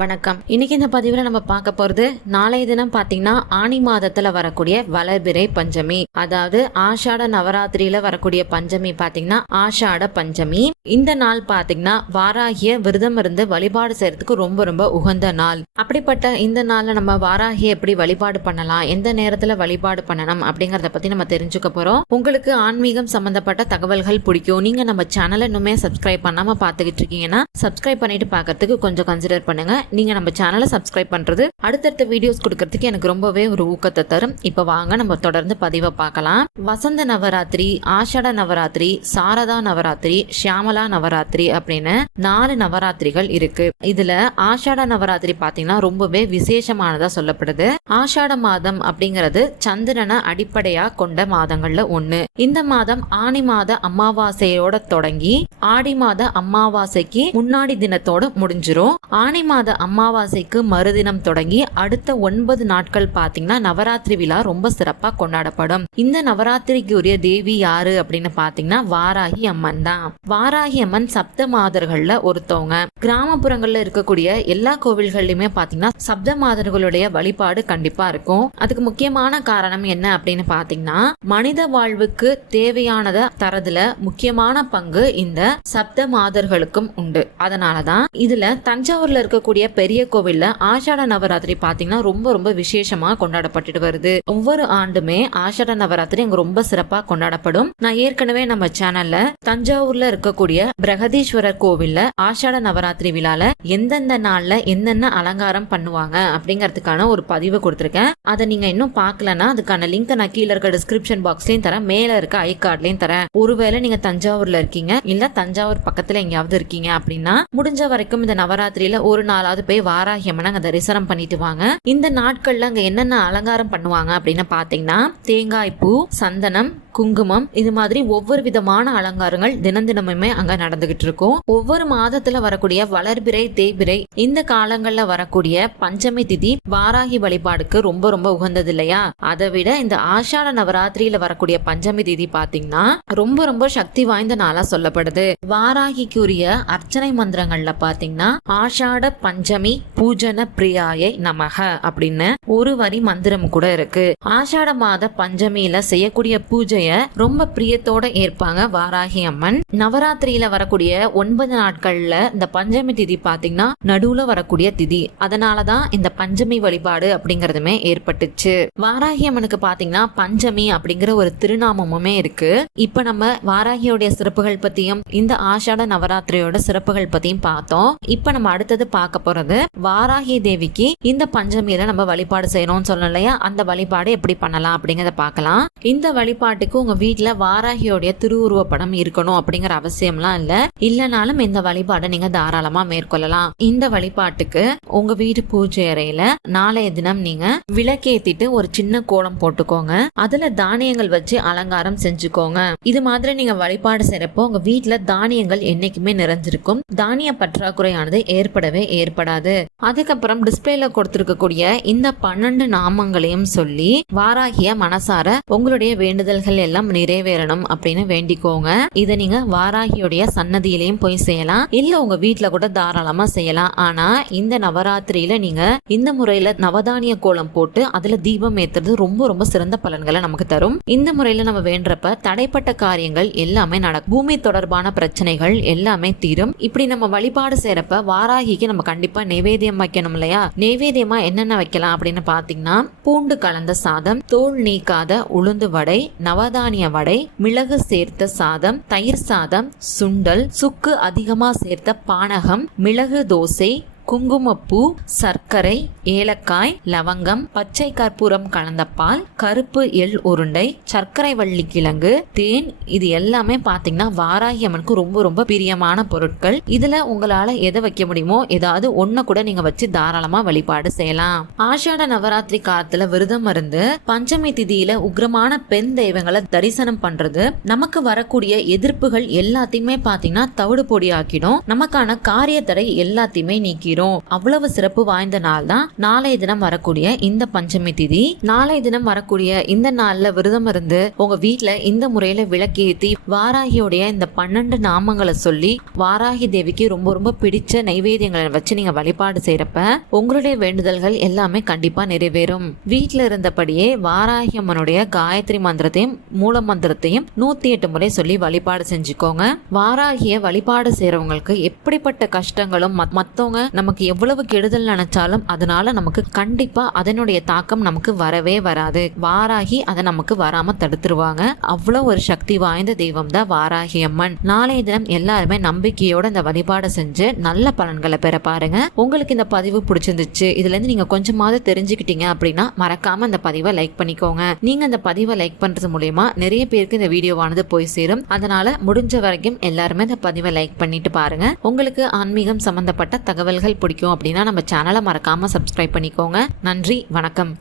வணக்கம். இன்னைக்கு இந்த பதிவில் நம்ம பார்க்க போகிறது நாளைய தினம் பார்த்தீங்கன்னா ஆனி மாதத்தில் வரக்கூடிய வளர்பிறை பஞ்சமி. அதாவது ஆஷாட நவராத்திரியில வரக்கூடிய பஞ்சமி பார்த்தீங்கன்னா ஆஷாட பஞ்சமி. இந்த நாள் பார்த்தீங்கன்னா வாராகிய விரதம் இருந்து வழிபாடு செய்யறதுக்கு ரொம்ப ரொம்ப உகந்த நாள். அப்படிப்பட்ட இந்த நாளில் நம்ம வாராகிய எப்படி வழிபாடு பண்ணலாம்? எந்த நேரத்தில் வழிபாடு பண்ணணும்? அப்படிங்கிறத பற்றி நம்ம தெரிஞ்சுக்க போகிறோம் உங்களுக்கு ஆன்மீகம் சம்பந்தப்பட்ட தகவல்கள் பிடிக்கும். நீங்கள் நம்ம சேனலை இன்னுமே சப்ஸ்கிரைப் பண்ணாமல் பார்த்துக்கிட்டு இருக்கீங்கன்னா சப்ஸ்கிரைப் பண்ணிட்டு பார்க்கறதுக்கு கொஞ்சம் கன்சிடர் பண்ணுங்கள் நீங்க நம்ம சேனலை சப்ஸ்கிரைப் பண்றது அடுத்தடுத்த வீடியோஸ் கொடுக்கறதுக்கு எனக்கு ரொம்பவே ஒரு ஊக்கத்தை தரும். இப்ப வாங்க நம்ம தொடர்ந்து பதிவை பார்க்கலாம். வசந்த நவராத்திரி ஆஷாட நவராத்திரி சாரதா நவராத்திரி ஷியாமலா நவராத்திரி அப்படின்னு நாலு நவராத்திரிகள் இருக்கு. இதுல ஆஷாட நவராத்திரி பாத்தீங்கன்னா ரொம்பவே விசேஷமானதா சொல்லப்படுது. ஆஷாட மாதம் அப்படிங்கிறது சந்திரனை அடிப்படையா கொண்ட மாதங்கள்ல ஒண்ணு. இந்த மாதம் ஆணி மாத அமாவாசையோட தொடங்கி ஆடி மாத அமாவாசைக்கு முன்னாடி தினத்தோட முடிஞ்சிரும். ஆணி மாத அமாவாசைக்கு மறுதினம் தொடங்கி அடுத்த ஒன்பது நாட்கள் பார்த்தீங்கன்னா நவராத்திரி விழா ரொம்ப சிறப்பா கொண்டாடப்படும். இந்த நவராத்திரிக்கு உரிய தேவி யாரு அப்படின்னு பார்த்தீங்கன்னா வாராகி அம்மன் தான். வாராகி அம்மன் சப்த மாதர்கள்ல ஒருத்தவங்க. கிராமப்புறங்கள்ல இருக்கக்கூடிய எல்லா கோவில்கள்லையுமே பாத்தீங்கன்னா சப்த மாதர்களுடைய வழிபாடு கண்டிப்பா இருக்கும். அதுக்கு முக்கியமான காரணம் என்ன அப்படின்னு பார்த்தீங்கன்னா மனித வாழ்வுக்கு தேவையானதை தரதுல முக்கியமான பங்கு இந்த சப்த மாதர்களுக்கும் உண்டு. அதனாலதான் இதுல தஞ்சாவூர்ல இருக்கக்கூடிய பெரிய கோவில்ல ஆஷாட நவராத்திரி பாத்தீங்கன்னா ரொம்ப ரொம்ப விசேஷமா கொண்டாடப்பட்டுட்டு வருது. ஒவ்வொரு ஆண்டுமே ஆஷாட நவராத்திரி அங்க ரொம்ப சிறப்பா கொண்டாடப்படும். நான் ஏற்கனவே நம்ம சேனல்ல தஞ்சாவூர்ல இருக்கக்கூடிய பிரகதீஸ்வரர் கோவில்ல ஆஷாட நவராத்திரி விழால எந்தெந்த நாள்ல என்னென்ன அலங்காரம் பண்ணுவாங்க அப்படிங்கறதுக்கான ஒரு பதிவு கொடுத்துருக்கேன். அதை நீங்க இன்னும் பார்க்கலன்னா அதுக்கான லிங்க் நான் கீழே இருக்க டிஸ்கிரிப்ஷன் பாக்ஸ்லயும் தரேன். மேல இருக்க ஐ கார்ட்லயும் தரேன். ஒருவேளை நீங்க தஞ்சாவூர்ல இருக்கீங்க இல்ல தஞ்சாவூர் பக்கத்துல எங்கேயாவது இருக்கீங்க அப்படின்னா முடிஞ்ச வரைக்கும் இந்த நவராத்திரியில ஒரு நாளாவது போய் வாராகி அம்மனை அங்க தரிசனம் பண்ணிட்டு வாங்க. இந்த நாட்கள்ல அங்க என்னென்ன அலங்காரம் பண்ணுவாங்க அப்படின்னு பாத்தீங்கன்னா தேங்காய் பூ சந்தனம் குங்குமம் இது மாதிரி ஒவ்வொரு விதமான அலங்காரங்கள் தினம் தினமுமே அங்க நடந்துகிட்டு இருக்கும். ஒவ்வொரு மாதத்துல வரக்கூடிய வளர்பிறை தேய்பிறை இந்த காலங்கள்ல வரக்கூடிய பஞ்சமி திதி வாராகி வழிபாடுக்கு ரொம்ப ரொம்ப உகந்தது இல்லையா? அதை விட இந்த ஆஷாட நவராத்திரியில வரக்கூடிய பஞ்சமி திதி பாத்தீங்கன்னா ரொம்ப ரொம்ப சக்தி வாய்ந்த நாளா சொல்லப்படுது. வாராகிக்குரிய அர்ச்சனை மந்திரங்கள்ல பாத்தீங்கன்னா ஆஷாட பஞ்சமி பூஜன பிரியாயை நமக அப்படின்னு ஒரு வரி மந்திரம் கூட இருக்கு. ஆஷாட மாத பஞ்சமியில செய்யக்கூடிய பூஜைய ரொம்ப பிரியத்தோட ஏற்பாங்க வாராகி அம்மன். நவராத்திரியில வரக்கூடிய ஒன்பது நாட்கள்ல இந்த பஞ்சமி திதி பாத்தீங்கன்னா நடுவுல வரக்கூடிய திதி. அதனாலதான் இந்த பஞ்சமி வழிபாடு அப்படிங்கறதுமே ஏற்பட்டுச்சு. வாராகி அம்மனுக்கு பாத்தீங்கன்னா பஞ்சமி அப்படிங்கிற ஒரு திருநாமமுமே இருக்கு. இப்ப நம்ம வாராகியோடைய சிறப்புகள் பத்தியும் இந்த ஆஷாட நவராத்திரியோட சிறப்புகள் பத்தியும் பார்த்தோம். இப்ப நம்ம அடுத்தது பார்க்க போறது. வாராகி தேவிக்கு இந்த பஞ்சமியில நம்ம வழிபாடு செய்யணும்னு சொல்லணும் இல்லையா? அந்த வழிபாடு எப்படி பண்ணலாம் அப்படிங்கறத பார்க்கலாம். இந்த வழிபாட்டுக்கு உங்க வீட்டுல வாராகியோடைய திருவுருவ படம் இருக்கணும் அப்படிங்கிற அவசியம்லாம் இல்ல. இல்லனாலும் இந்த வழிபாடை நீங்க தாராளமா மேற்கொள்ளலாம். இந்த வழிபாட்டுக்கு உங்க வீட்டு பூஜை அறையில நாளைய தினம் நீங்க விளக்கேத்திட்டு ஒரு சின்ன கோலம் போட்டுக்கோங்க. அதுல தானியங்கள் வச்சு அலங்காரம் செஞ்சுக்கோங்க. இது மாதிரி நீங்க வழிபாடு செய்யறப்போ உங்க வீட்டுல தானியங்கள் என்னைக்குமே நிறைஞ்சிருக்கும். தானிய பற்றாக்குறையானது ஏற்படவே ஏற்படும் ஏற்படாது அதுக்கப்புறம் டிஸ்பிளேல கொடுத்திருக்கக்கூடிய இந்த பன்னெண்டு நாமங்களையும் சொல்லி வாராகிய மனசார உங்களுடைய வேண்டுதல்கள் எல்லாம் நிறைவேறணும் அப்படின்னு வேண்டிக்கோங்க. இதை நீங்க வாராகியுடைய சன்னதியிலையும் போய் செய்யலாம். இல்ல உங்க வீட்டுல கூட தாராளமா செய்யலாம். ஆனா இந்த நவராத்திரியில நீங்க இந்த முறையில நவதானிய கோலம் போட்டு அதுல தீபம் ஏத்துறது ரொம்ப ரொம்ப சிறந்த பலன்களை நமக்கு தரும். இந்த முறையில நம்ம வேண்டப்ப தடைப்பட்ட காரியங்கள் எல்லாமே நடக்கும். பூமி தொடர்பான பிரச்சனைகள் எல்லாமே தீரும். இப்படி நம்ம வழிபாடு செய்யறப்ப வாராகிக்கு நம்ம கண்டிப்பா நைவேத்தியம் வைக்கணும் இல்லையா? நெவேதியமா என்னென்ன வைக்கலாம் அப்படின்னு பாத்தீங்கன்னா பூண்டு கலந்த சாதம் தோல் நீக்காத உளுந்து வடை நவதானிய வடை மிளகு சேர்த்த சாதம் தயிர் சாதம் சுண்டல் சுக்கு அதிகமா சேர்த்த பானகம் மிளகு தோசை குங்குமப்பூ சர்க்கரை ஏலக்காய் லவங்கம் பச்சை கற்பூரம் கலந்த பால் கருப்பு எள் உருண்டை சர்க்கரை வள்ளி கிழங்கு தேன். இது எல்லாமே பாத்தீங்கன்னா வாராகி அம்மனுக்கு ரொம்ப ரொம்ப பிரியமான பொருட்கள். இதுல உங்களால எதை வைக்க முடியுமோ ஏதாவது ஒன்ன கூட நீங்க வச்சு தாராளமா வழிபாடு செய்யலாம். ஆஷாட நவராத்திரி காலத்துல விரதம் இருந்து பஞ்சமி திதியில உக்ரமான பெண் தெய்வங்களை தரிசனம் பண்றது நமக்கு வரக்கூடிய எதிர்ப்புகள் எல்லாத்தையுமே பாத்தீங்கன்னா தவிடு பொடி ஆக்கிடும் நமக்கான காரிய தடை எல்லாத்தையுமே நீக்கிடும். தீரும். அவ்வளவு சிறப்பு வாய்ந்த நாள் தான் நாளைய தினம் வரக்கூடிய இந்த பஞ்சமி திதி. நாளைய தினம் வரக்கூடிய இந்த நாள்ல விரதம் இருந்து உங்க வீட்டுல இந்த முறையில விளக்கேத்தி வாராகியோடைய இந்த பன்னெண்டு நாமங்களை சொல்லி வாராகி தேவிக்கு ரொம்ப ரொம்ப பிடிச்ச நைவேத்தியங்களை வச்சு நீங்க வழிபாடு செய்யறப்ப உங்களுடைய வேண்டுதல்கள் எல்லாமே கண்டிப்பா நிறைவேறும். வீட்டுல இருந்தபடியே வாராகி அம்மனுடைய காயத்ரி மந்திரத்தையும் மூல மந்திரத்தையும் நூத்தி எட்டு முறை சொல்லி வழிபாடு செஞ்சுக்கோங்க. வாராகிய வழிபாடு செய்யறவங்களுக்கு எப்படிப்பட்ட கஷ்டங்களும் மத்தவங்க நமக்கு எவ்வளவு கெடுதல் நினைச்சாலும் அதனால நமக்கு கண்டிப்பா அதனுடைய தாக்கம் நமக்கு வரவே வராது. வாராகி அதை நமக்கு வராம தடுத்துருவாங்க. அவ்வளவு ஒரு சக்தி வாய்ந்த தெய்வம் தான் வாராகி அம்மன். நாளைய தினம் எல்லாருமே நம்பிக்கையோட இந்த வழிபாடை செஞ்சு நல்ல பலன்களை பெற பாருங்க. உங்களுக்கு இந்த பதிவு பிடிச்சிருந்துச்சு இதுல இருந்து நீங்க கொஞ்சமாவது தெரிஞ்சுக்கிட்டீங்க அப்படின்னா மறக்காம இந்த பதிவை லைக் பண்ணிக்கோங்க. நீங்க இந்த பதிவை லைக் பண்றது மூலயமா நிறைய பேருக்கு இந்த வீடியோவானது போய் சேரும். அதனால முடிஞ்ச வரைக்கும் எல்லாருமே இந்த பதிவை லைக் பண்ணிட்டு பாருங்க. உங்களுக்கு ஆன்மீகம் சம்பந்தப்பட்ட தகவல்கள் பிடிக்கும் அப்படின்னா நம்ம சேனலை மறக்காம சப்ஸ்கிரைப் பண்ணிக்கோங்க. நன்றி வணக்கம்.